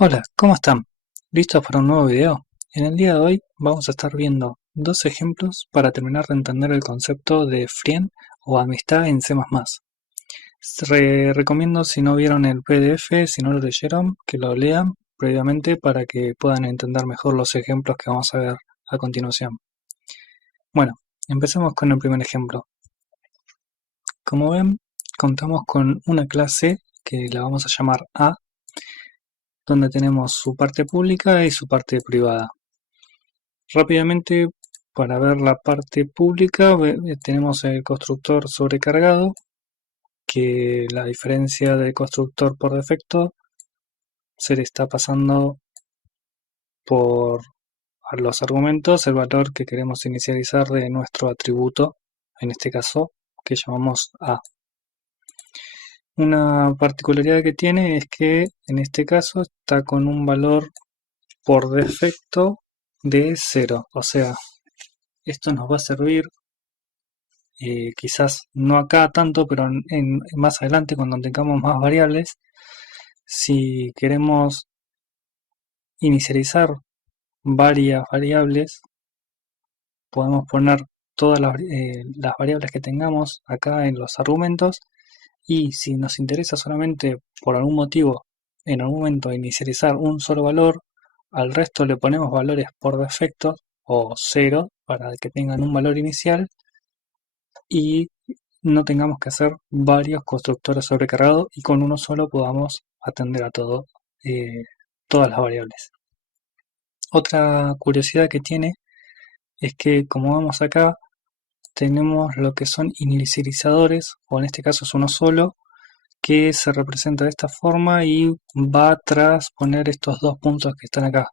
Hola, ¿cómo están? ¿Listos para un nuevo video? En el día de hoy vamos a estar viendo dos ejemplos para terminar de entender el concepto de friend o amistad en C++. Recomiendo, si no vieron el PDF, si no lo leyeron, que lo lean previamente para que puedan entender mejor los ejemplos que vamos a ver a continuación. Bueno, empecemos con el primer ejemplo. Como ven, contamos con una clase que la vamos a llamar A, donde tenemos su parte pública y su parte privada. Rápidamente, para ver la parte pública, tenemos el constructor sobrecargado, que la diferencia de constructor por defecto se le está pasando por a los argumentos el valor que queremos inicializar de nuestro atributo, en este caso que llamamos A. Una particularidad que tiene es que en este caso está con un valor por defecto de 0, o sea, esto nos va a servir quizás no acá tanto, pero más adelante cuando tengamos más variables, si queremos inicializar varias variables, podemos poner todas las variables que tengamos acá en los argumentos, y si nos interesa solamente por algún motivo en algún momento inicializar un solo valor, al resto le ponemos valores por defecto o 0 para que tengan un valor inicial y no tengamos que hacer varios constructores sobrecargados y con uno solo podamos atender a todas las variables. Otra curiosidad que tiene es que, como vemos acá, tenemos lo que son inicializadores, o en este caso es uno solo, que se representa de esta forma y va tras poner estos dos puntos que están acá.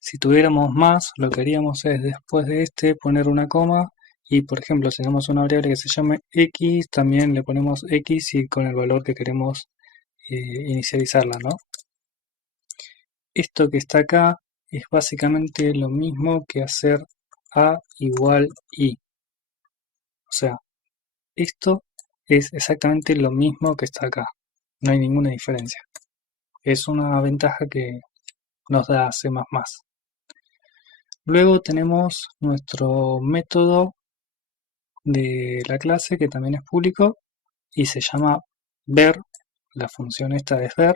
Si tuviéramos más, lo que haríamos es después de este poner una coma y, por ejemplo, si tenemos una variable que se llame x, también le ponemos x y con el valor que queremos inicializarla, ¿no? Esto que está acá es básicamente lo mismo que hacer a igual i. O sea, esto es exactamente lo mismo que está acá. No hay ninguna diferencia. Es una ventaja que nos da C++. Luego tenemos nuestro método de la clase, que también es público y se llama ver. La función esta es ver,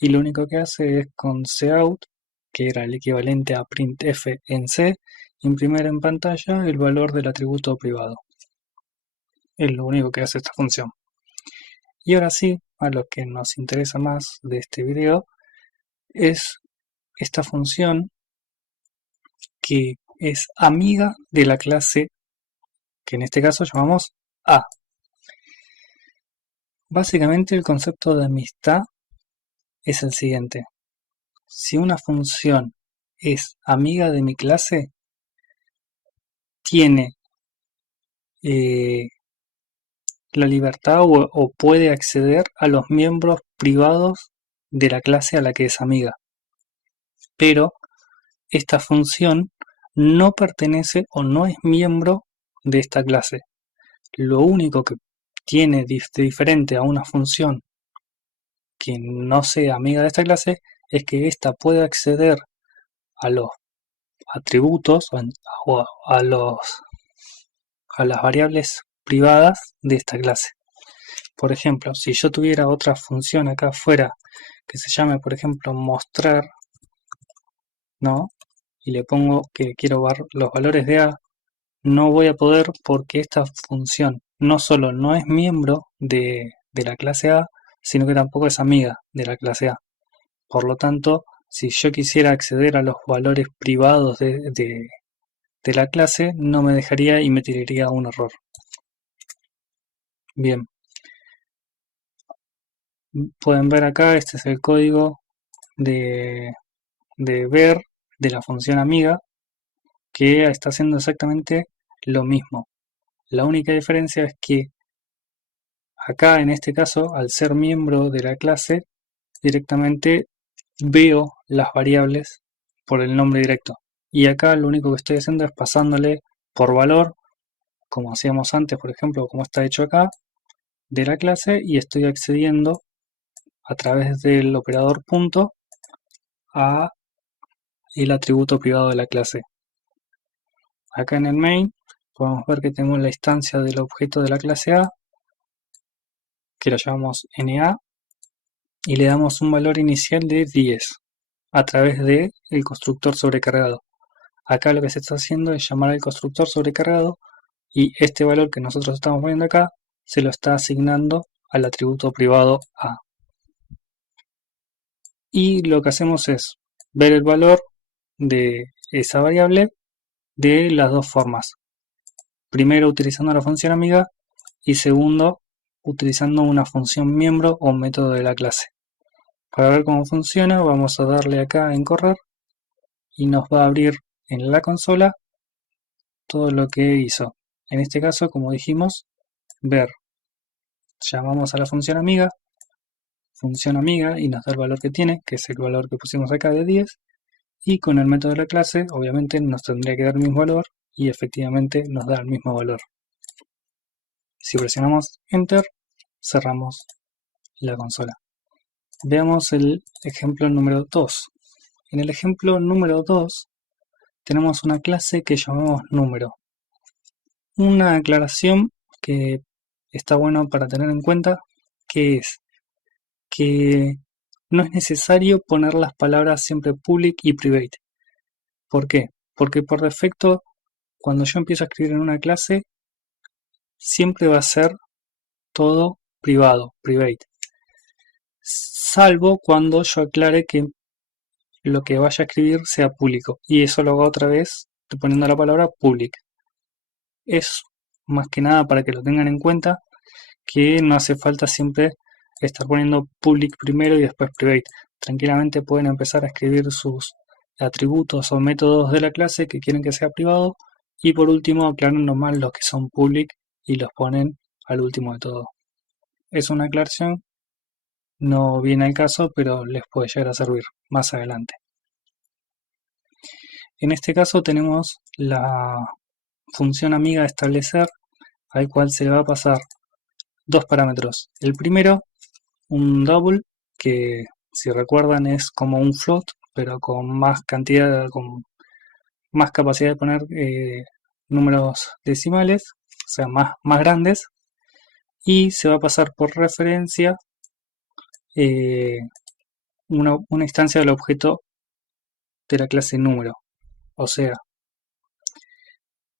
y lo único que hace es con cout, que era el equivalente a printf en C, imprimir en pantalla el valor del atributo privado. Es lo único que hace esta función. Y ahora sí, a lo que nos interesa más de este video es esta función que es amiga de la clase, que en este caso llamamos A. Básicamente el concepto de amistad es el siguiente. Si una función es amiga de mi clase, tiene la libertad o puede acceder a los miembros privados de la clase a la que es amiga. Pero esta función no pertenece o no es miembro de esta clase. Lo único que tiene de diferente a una función que no sea amiga de esta clase es que ésta puede acceder a los atributos o a las variables privadas de esta clase. Por ejemplo, si yo tuviera otra función acá afuera que se llame, por ejemplo, mostrar, ¿no? Y le pongo que quiero ver los valores de A, no voy a poder porque esta función no solo no es miembro de la clase A, sino que tampoco es amiga de la clase A. Por lo tanto, si yo quisiera acceder a los valores privados de la clase, no me dejaría y me tiraría un error. Bien, pueden ver acá, este es el código de ver de la función amiga, que está haciendo exactamente lo mismo. La única diferencia es que acá, en este caso, al ser miembro de la clase, directamente veo las variables por el nombre directo. Y acá lo único que estoy haciendo es pasándole por valor, como hacíamos antes, por ejemplo, como está hecho acá, de la clase, y estoy accediendo a través del operador punto a el atributo privado de la clase. Acá en el main podemos ver que tenemos la instancia del objeto de la clase A, que lo llamamos NA, y le damos un valor inicial de 10 a través del constructor sobrecargado. Acá lo que se está haciendo es llamar al constructor sobrecargado y este valor que nosotros estamos poniendo acá se lo está asignando al atributo privado A. Y lo que hacemos es ver el valor de esa variable de las dos formas. Primero utilizando la función amiga y segundo utilizando una función miembro o método de la clase. Para ver cómo funciona vamos a darle acá en correr y nos va a abrir en la consola todo lo que hizo. En este caso, como dijimos, ver. Llamamos a la función amiga y nos da el valor que tiene, que es el valor que pusimos acá de 10, y con el método de la clase obviamente nos tendría que dar el mismo valor y efectivamente nos da el mismo valor. Si presionamos Enter, cerramos la consola. Veamos el ejemplo número 2. En el ejemplo número 2 tenemos una clase que llamamos número. Una aclaración que está bueno para tener en cuenta, que es que no es necesario poner las palabras siempre public y private. ¿Por qué? Porque por defecto, cuando yo empiezo a escribir en una clase, siempre va a ser todo privado, private. Salvo cuando yo aclare que lo que vaya a escribir sea público. Y eso lo hago otra vez poniendo la palabra public. Es más que nada para que lo tengan en cuenta, que no hace falta siempre estar poniendo public primero y después private. Tranquilamente pueden empezar a escribir sus atributos o métodos de la clase que quieren que sea privado y por último aclaran nomás los que son public y los ponen al último de todo. Es una aclaración, no viene al caso, pero les puede llegar a servir más adelante. En este caso tenemos la función amiga de establecer, al cual se le va a pasar dos parámetros. El primero, un double, que si recuerdan es como un float, pero con más cantidad, con más capacidad de poner números decimales, o sea, más grandes, y se va a pasar por referencia una instancia del objeto de la clase número. O sea,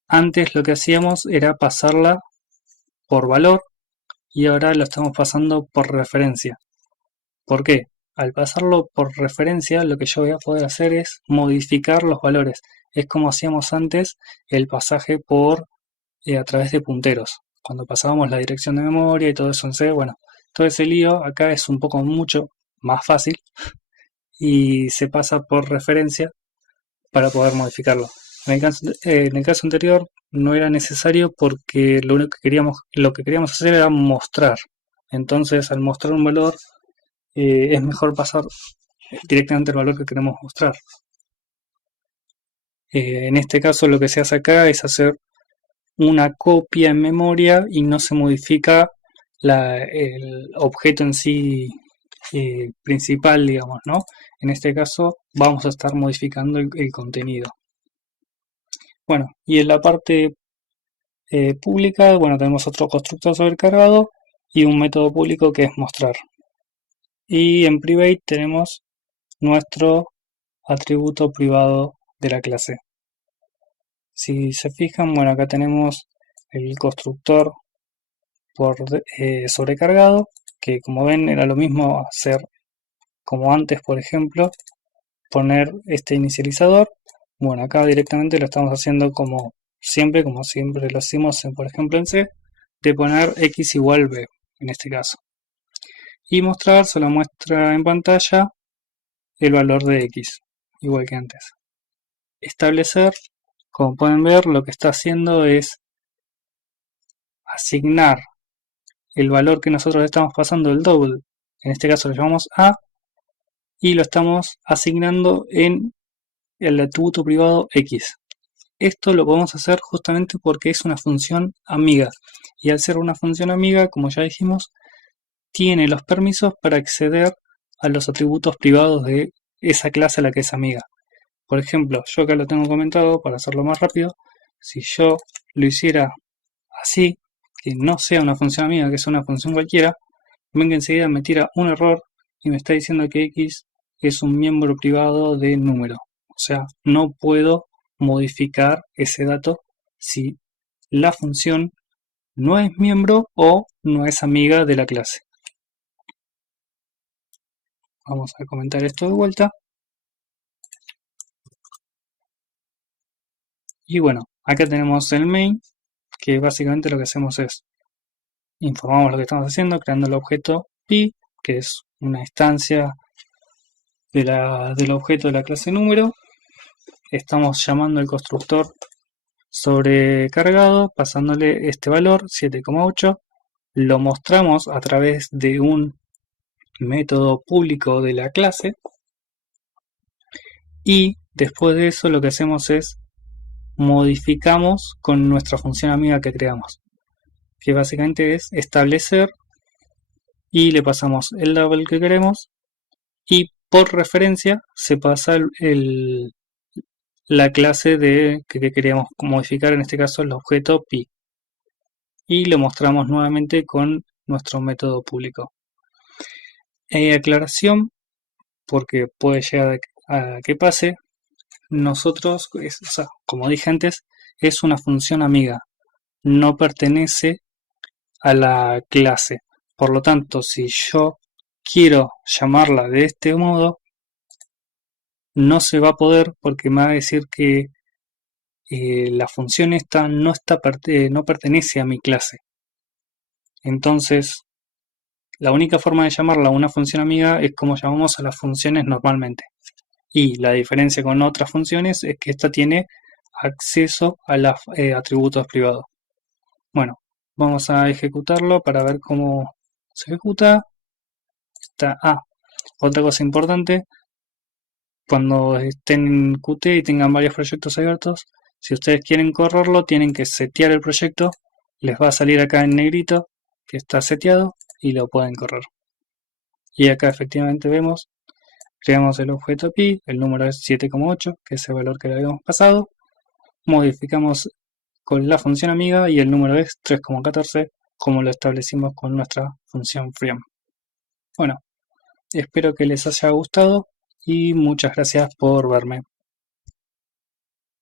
antes lo que hacíamos era pasarla por valor y ahora lo estamos pasando por referencia. ¿Por qué? Al pasarlo por referencia, lo que yo voy a poder hacer es modificar los valores. Es como hacíamos antes el pasaje por a través de punteros. Cuando pasábamos la dirección de memoria y todo eso en C, bueno, todo ese lío acá es un poco mucho más fácil y se pasa por referencia para poder modificarlo. En el caso anterior no era necesario porque lo que queríamos hacer era mostrar. Entonces, al mostrar un valor, es mejor pasar directamente el valor que queremos mostrar. En este caso lo que se hace acá es hacer una copia en memoria y no se modifica el objeto en sí principal, digamos, ¿no? En este caso vamos a estar modificando el contenido. Bueno, y en la parte pública, bueno, tenemos otro constructor sobrecargado y un método público que es mostrar. Y en private tenemos nuestro atributo privado de la clase. Si se fijan, bueno, acá tenemos el constructor por sobrecargado, que como ven era lo mismo hacer como antes, por ejemplo, poner este inicializador. Bueno, acá directamente lo estamos haciendo como siempre lo hacemos, por ejemplo, en C, de poner x igual b, en este caso. Y mostrar solo muestra en pantalla el valor de x, igual que antes. Establecer, como pueden ver, lo que está haciendo es asignar el valor que nosotros estamos pasando, el double, en este caso lo llamamos A, y lo estamos asignando en el atributo privado X. Esto lo podemos hacer justamente porque es una función amiga, y al ser una función amiga, como ya dijimos, tiene los permisos para acceder a los atributos privados de esa clase a la que es amiga. Por ejemplo, yo acá lo tengo comentado para hacerlo más rápido. Si yo lo hiciera así, que no sea una función amiga, que sea una función cualquiera, ven que enseguida me tira un error y me está diciendo que X es un miembro privado de número. O sea, no puedo modificar ese dato si la función no es miembro o no es amiga de la clase. Vamos a comentar esto de vuelta. Y bueno, acá tenemos el main, que básicamente lo que hacemos es informamos lo que estamos haciendo, creando el objeto pi, que es una instancia del objeto de la clase número. Estamos llamando al constructor sobrecargado, pasándole este valor 7,8. Lo mostramos a través de un método público de la clase. Y después de eso lo que hacemos es modificamos con nuestra función amiga que creamos, que básicamente es establecer, y le pasamos el double que queremos, y por referencia se pasa la clase que queríamos modificar, en este caso el objeto pi, y lo mostramos nuevamente con nuestro método público. Aclaración, porque puede llegar a que pase, nosotros, o sea, como dije antes, es una función amiga, no pertenece a la clase. Por lo tanto, si yo quiero llamarla de este modo, no se va a poder porque me va a decir que la función esta no pertenece a mi clase. Entonces, la única forma de llamarla una función amiga es como llamamos a las funciones normalmente. Y la diferencia con otras funciones es que esta tiene acceso a los atributos privados. Bueno, vamos a ejecutarlo para ver cómo se ejecuta. Otra cosa importante, cuando estén en Qt y tengan varios proyectos abiertos, si ustedes quieren correrlo, tienen que setear el proyecto. Les va a salir acá en negrito que está seteado y lo pueden correr. Y acá efectivamente vemos, creamos el objeto pi, el número es 7,8, que es el valor que le habíamos pasado. Modificamos con la función amiga y el número es 3,14, como lo establecimos con nuestra función freeAm. Bueno, espero que les haya gustado y muchas gracias por verme.